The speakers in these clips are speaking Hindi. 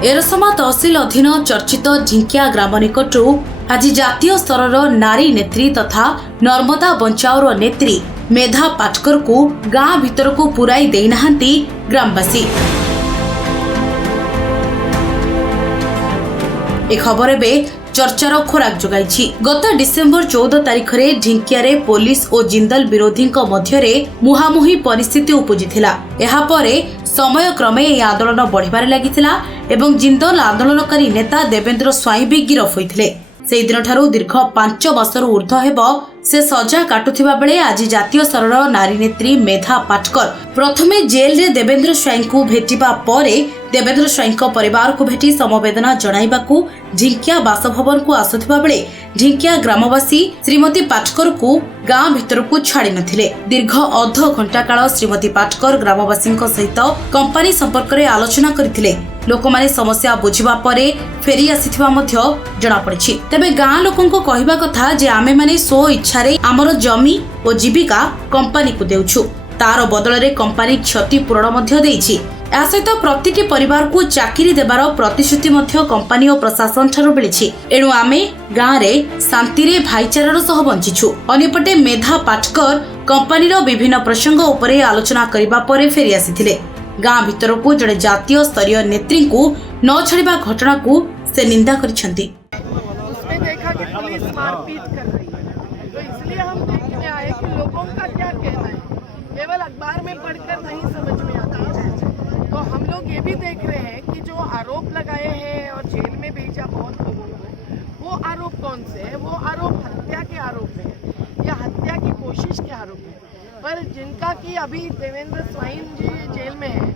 एरसमा तहसिल अधीन चर्चित ढिंकिया ग्राम निकटू आज जातीय स्तर नारी नेत्री तथा नर्मदा बंचाओर नेत्री मेधा पाटकर को गाँ भीतर को पुराई देना ग्रामवासी। ए खबर एवं चर्चार खोराक जोगाई। गत डिसेम्बर 14 तारिख में ढिंकिया पुलिस और जिंदल विरोधी मध्य मुहांमुही परिस्थिति उपजिथिला। एहा परे समय क्रमे यह आंदोलन बढ़िबार लागिथिला एवं जिंदल आंदोलनकारी नेता देवेंद्र स्वाई भी गिरफ होइथिले। से दिन ठारू दीर्घ 5 वर्षर ऊर्ध्व हेब से सजा काटुथिबा बेले आज जातीय स्तरर नारी नेत्री मेधा पाटकर प्रथमे जेल रे देवेंद्र स्वाई को भेटिबा परे देवेंद्र स्वाई परिवार को भेटी समवेदना जणाइबाकू ढिंकिया बासभवन को आसुथिबा बेले ढिंकिया ग्रामवासी श्रीमती पाटकर को गाँ भीतर को छाड़ी नथिले। दीर्घ अर्ध घंटा काल श्रीमती पाटकर ग्रामवासी सहित कंपनी संपर्क में आलोचना करथिले। लोकमाने समस्या बुझिबा परे फेरी आसीथिबा मध्य जणा पड़िछि। तबे गाँ लोकंको कहिबा कथा जे आमे माने सो इच्छा रे हमर जमी और जीविका कंपनी को देउछु, तार बदल रे कंपनी क्षतिपूरण मध्य देइछि। या सहित प्रतिटी परिवार को चाकरी देवार प्रतिश्रुति मध्य कंपनी और प्रशासन ठारू मिलिछि। एणु आमे गाँ रे शांति रे भाईचारार सह बंचिछु। अन्यपटे मेधा पाटकर कंपनीर विभिन्न प्रसंग उपरे आलोचना करिबा परे फेरी आसीथिले। गाँ भीतर को जड़े जातीय स्तरीय नेत्री को न छाड़िबा घटना को से निंदा करिसेंती। उसमें देखा कि पुलिस मारपीट कर रही है, तो इसलिए हम देखने आए कि लोगों का क्या कहना है। केवल अखबार में पढ़कर नहीं समझ में आता है। तो हम लोग ये भी देख रहे हैं कि जो आरोप लगाए हैं और जेल में भेजा बहुत लोगों को, वो आरोप कौन से है? वो आरोप हत्या के आरोप है या हत्या की कोशिश के आरोप है। पर जिनका कि अभी देवेंद्र स्वाइन जी जेल में है,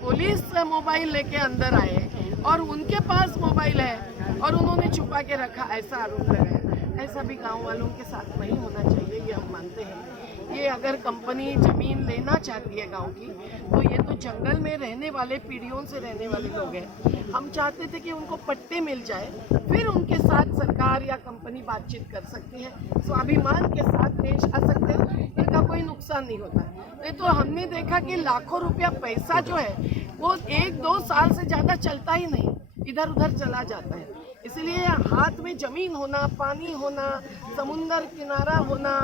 पुलिस मोबाइल लेके अंदर आए और उनके पास मोबाइल है और उन्होंने छुपा के रखा, ऐसा आरोप लगाया। ऐसा भी गांव वालों के साथ नहीं होना चाहिए, ये हम मानते हैं। ये अगर कंपनी जमीन लेना चाहती है गांव की, तो ये तो जंगल में रहने वाले, पीढ़ियों से रहने वाले लोग हैं। हम चाहते थे कि उनको पट्टे मिल जाए, फिर उनके साथ सरकार या कंपनी बातचीत कर सकती है, स्वाभिमान के साथ पेश आ सकते हैं, इनका कोई नुकसान नहीं होता। नहीं तो हमने देखा कि लाखों रुपया पैसा जो है वो 1-2 साल से ज़्यादा चलता ही नहीं, इधर उधर चला जाता है। इसलिए हाथ में ज़मीन होना, पानी होना, समुंदर किनारा होना,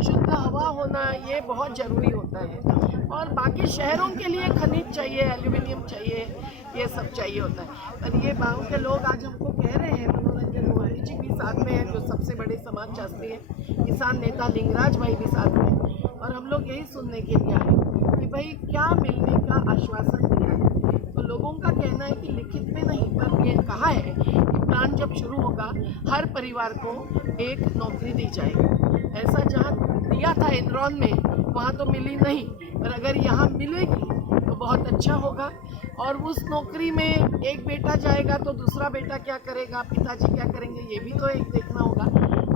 शुद्ध हवा होना, ये बहुत ज़रूरी होता है। और बाकी शहरों के लिए खनिज चाहिए, एल्यूमिनियम चाहिए, ये सब चाहिए होता है। पर ये गाँव के लोग आज हमको कह रहे हैं, मनोरंजन मोहंती जी भी साथ में है जो सबसे बड़े समाजशास्त्री हैं, किसान नेता लिंगराज भाई भी साथ में हैं, और हम लोग यही सुनने के लिए आए कि भाई क्या मिलने का आश्वासन दिया है। तो लोगों का कहना है कि लिखित में नहीं, पर ये कहा है कि प्लान जब शुरू होगा हर परिवार को एक नौकरी दी जाएगी। ऐसा जहाँ दिया था एनरॉन में, वहाँ तो मिली नहीं, पर अगर यहाँ मिलेगी तो बहुत अच्छा होगा। और उस नौकरी में एक बेटा जाएगा तो दूसरा बेटा क्या करेगा, पिताजी क्या करेंगे, ये भी तो एक देखना होगा।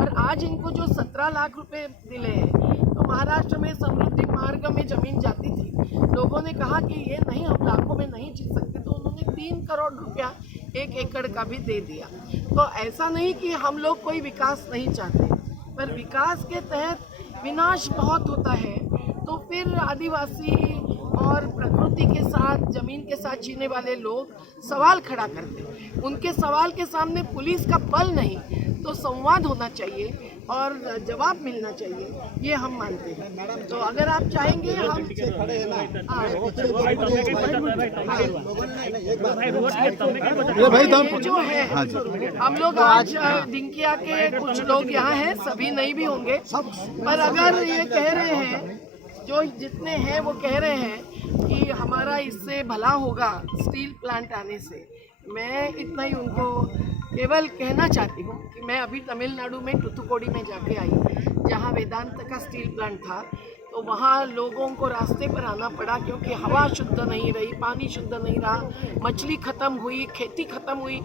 और आज इनको जो 17 लाख रुपए मिले हैं, तो महाराष्ट्र में समृद्धि मार्ग में ज़मीन जाती थी, लोगों ने कहा कि ये नहीं, हम लाखों में नहीं जीत सकते, तो उन्होंने 3 करोड़ रुपया 1 एकड़ का भी दे दिया। तो ऐसा नहीं कि हम लोग कोई विकास नहीं चाहते, पर विकास के तहत विनाश बहुत होता है। तो फिर आदिवासी और प्रकृति के साथ, जमीन के साथ जीने वाले लोग सवाल खड़ा करते हैं। उनके सवाल के सामने पुलिस का बल नहीं, तो संवाद होना चाहिए और जवाब मिलना चाहिए, ये हम मानते हैं। तो अगर आप चाहेंगे हम जो है, हम लोग आज ढिंकिया के कुछ लोग यहाँ हैं, सभी नहीं भी होंगे, पर अगर ये कह रहे हैं, जो जितने हैं वो कह रहे हैं कि हमारा इससे भला होगा स्टील प्लांट आने से, मैं इतना ही उनको केवल कहना चाहती हूँ कि मैं अभी तमिलनाडु में टुथुकोडी में जाके आई, जहाँ वेदांत का स्टील प्लांट था। तो वहाँ लोगों को रास्ते पर आना पड़ा, क्योंकि हवा शुद्ध नहीं रही, पानी शुद्ध नहीं रहा, मछली ख़त्म हुई, खेती ख़त्म हुई।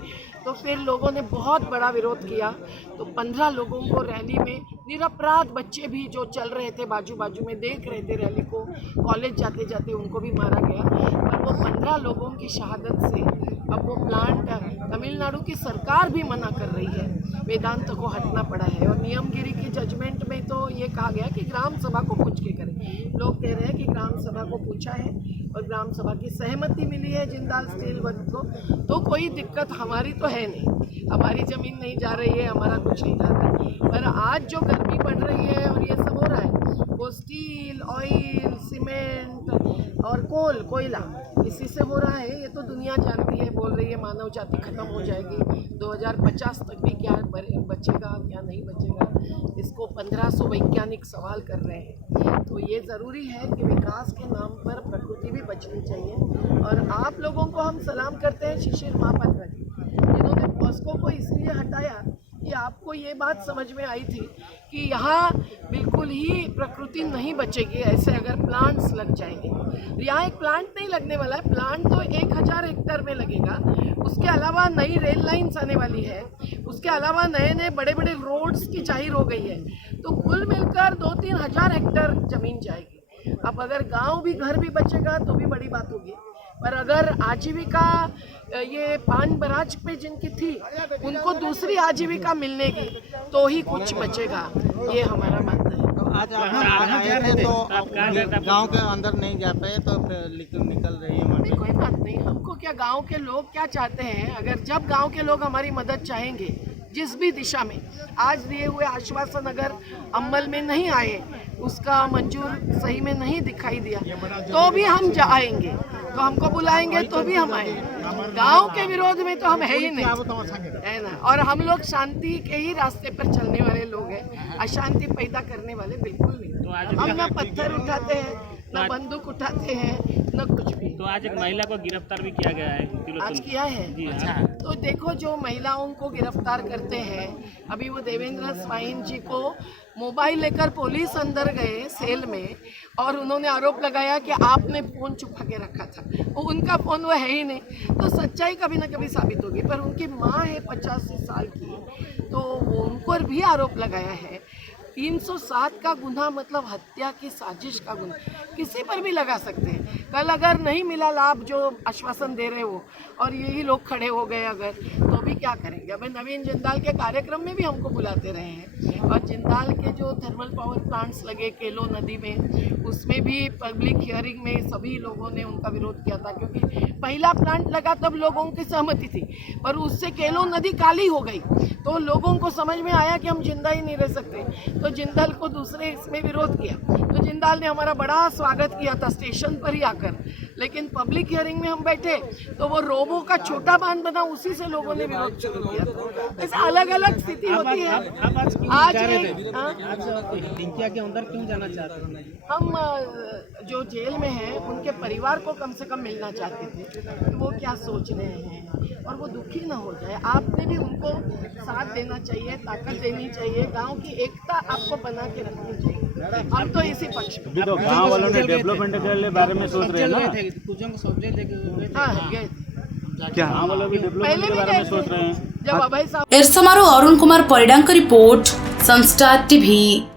तो फिर लोगों ने बहुत बड़ा विरोध किया। तो 15 लोगों को रैली में, निरपराध बच्चे भी जो चल रहे थे बाजू बाजू में देख रहे थे रैली को, कॉलेज जाते जाते उनको भी मारा गया। पर वो 15 लोगों की शहादत से अब वो प्लांट तमिलनाडु की सरकार भी मना कर रही है, वेदांत को हटना पड़ा है। और नियमगिरी की जजमेंट में तो ये कहा गया कि ग्राम सभा को पूछ के करें। लोग कह रहे हैं कि ग्राम सभा को पूछा है और ग्राम सभा की सहमति मिली है जिंदाल स्टील वर्क को, तो कोई दिक्कत हमारी तो है नहीं, हमारी ज़मीन नहीं जा रही है, हमारा कुछ नहीं जा रहा है। पर आज जो गर्मी बढ़ रही है और ये सब हो रहा है, वो स्टील, ऑयल, सीमेंट और कोयला इसी से हो रहा है। ये तो दुनिया जानती है, बोल रही है मानव जाति खत्म हो जाएगी 2050 तक भी, क्या बचेगा क्या नहीं बचेगा, इसको 1500 वैज्ञानिक सवाल कर रहे हैं। तो ये ज़रूरी है कि विकास के नाम पर प्रकृति भी बचनी चाहिए। और आप लोगों को हम सलाम करते हैं, शिशिर महापात्रा जी, जिन्होंने पॉस्को को इसलिए हटाया कि आपको ये बात समझ में आई थी कि यहाँ बिल्कुल ही प्रकृति नहीं बचेगी ऐसे अगर प्लांट्स लग जाएंगे। यहाँ एक प्लांट नहीं लगने वाला है, प्लांट तो 1000 हेक्टेयर में लगेगा। उसके अलावा नई रेल लाइन्स आने वाली है, उसके अलावा नए नए बड़े बड़े रोड्स की जाहिर हो गई है। तो कुल मिलकर 2-3 हज़ार हेक्टेयर ज़मीन जाएगी। अब अगर गांव भी घर भी बचेगा तो भी बड़ी बात होगी, पर अगर आजीविका ये पान बराज पे जिनकी थी उनको दूसरी आजीविका मिलने की तो ही कुछ बचेगा, ये हमारा मानना है। तो आज आप आए थे तो गांव के अंदर नहीं जा पाए तो निकल रही है नहीं, कोई बात नहीं। हमको क्या, गांव के लोग क्या चाहते हैं, अगर जब गांव के लोग हमारी मदद चाहेंगे जिस भी दिशा में, आज दिए हुए आश्वासन अगर अमल में नहीं आए, उसका मंजूर सही में नहीं दिखाई दिया, तो भी हम आएंगे, तो हमको बुलाएंगे तो भी हम आएंगे। गांव के विरोध में तो हम है ही नहीं, है ना। और हम लोग शांति के ही रास्ते पर चलने वाले लोग हैं, अशांति पैदा करने वाले बिल्कुल नहीं। हम ना पत्थर उठाते हैं, न बंदूक उठाते हैं, न कुछ भी। तो आज एक महिला को गिरफ्तार भी किया गया है, आज किया है। अच्छा, तो देखो, जो महिलाओं को गिरफ्तार करते हैं, अभी वो देवेंद्र स्वाइन जी को मोबाइल लेकर पुलिस अंदर गए सेल में और उन्होंने आरोप लगाया कि आपने फ़ोन छुपा के रखा था, वो उनका फ़ोन वो है ही नहीं। तो सच्चाई कभी ना कभी साबित होगी। पर उनकी माँ है 85 साल की, तो उन पर भी आरोप लगाया है। 307 का गुना मतलब हत्या की साजिश का गुना किसी पर भी लगा सकते हैं। कल अगर नहीं मिला लाभ जो आश्वासन दे रहे हो और यही लोग खड़े हो गए अगर, तो भी क्या करेंगे। अब नवीन जिंदाल के कार्यक्रम में भी हमको बुलाते रहे हैं, और जिंदाल के जो थर्मल पावर प्लांट्स लगे केलो नदी में, उसमें भी पब्लिक हियरिंग में सभी लोगों ने उनका विरोध किया था, क्योंकि पहला प्लांट लगा तब लोगों की सहमति थी, पर उससे केलो नदी काली हो गई, तो लोगों को समझ में आया कि हम जिंदा ही नहीं रह सकते, तो जिंदाल को दूसरे इसमें विरोध किया। तो जिंदाल ने हमारा बड़ा स्वागत किया था स्टेशन पर ही आकर, लेकिन पब्लिक हियरिंग में हम बैठे तो वो रोबो का छोटा बांध बना, उसी से लोगों ने विरोध शुरू किया। ऐसे अलग अलग स्थिति होती है। आज डिंकिया के अंदर क्यों जाना चाहते हैं? हम जो जेल में हैं उनके परिवार को कम से कम मिलना चाहते थे कि वो क्या सोच रहे हैं और वो दुखी ना हो जाए। आपने भी उनको साथ देना चाहिए, ताकत देनी चाहिए, गांव की एकता आपको बना के रखनी चाहिए। हम तो इसी पक्ष में। तो गांव वालों ने डेवलपमेंट के बारे में सोच रहे हैं ना? हाँ, गए क्या गांव वालों भी डेवलपमेंट के बारे में सोच रहे हैं? जब अभय साहब। एरसमारू अरुण कुमार परिडांक रिपोर्ट, संस्टार टीवी।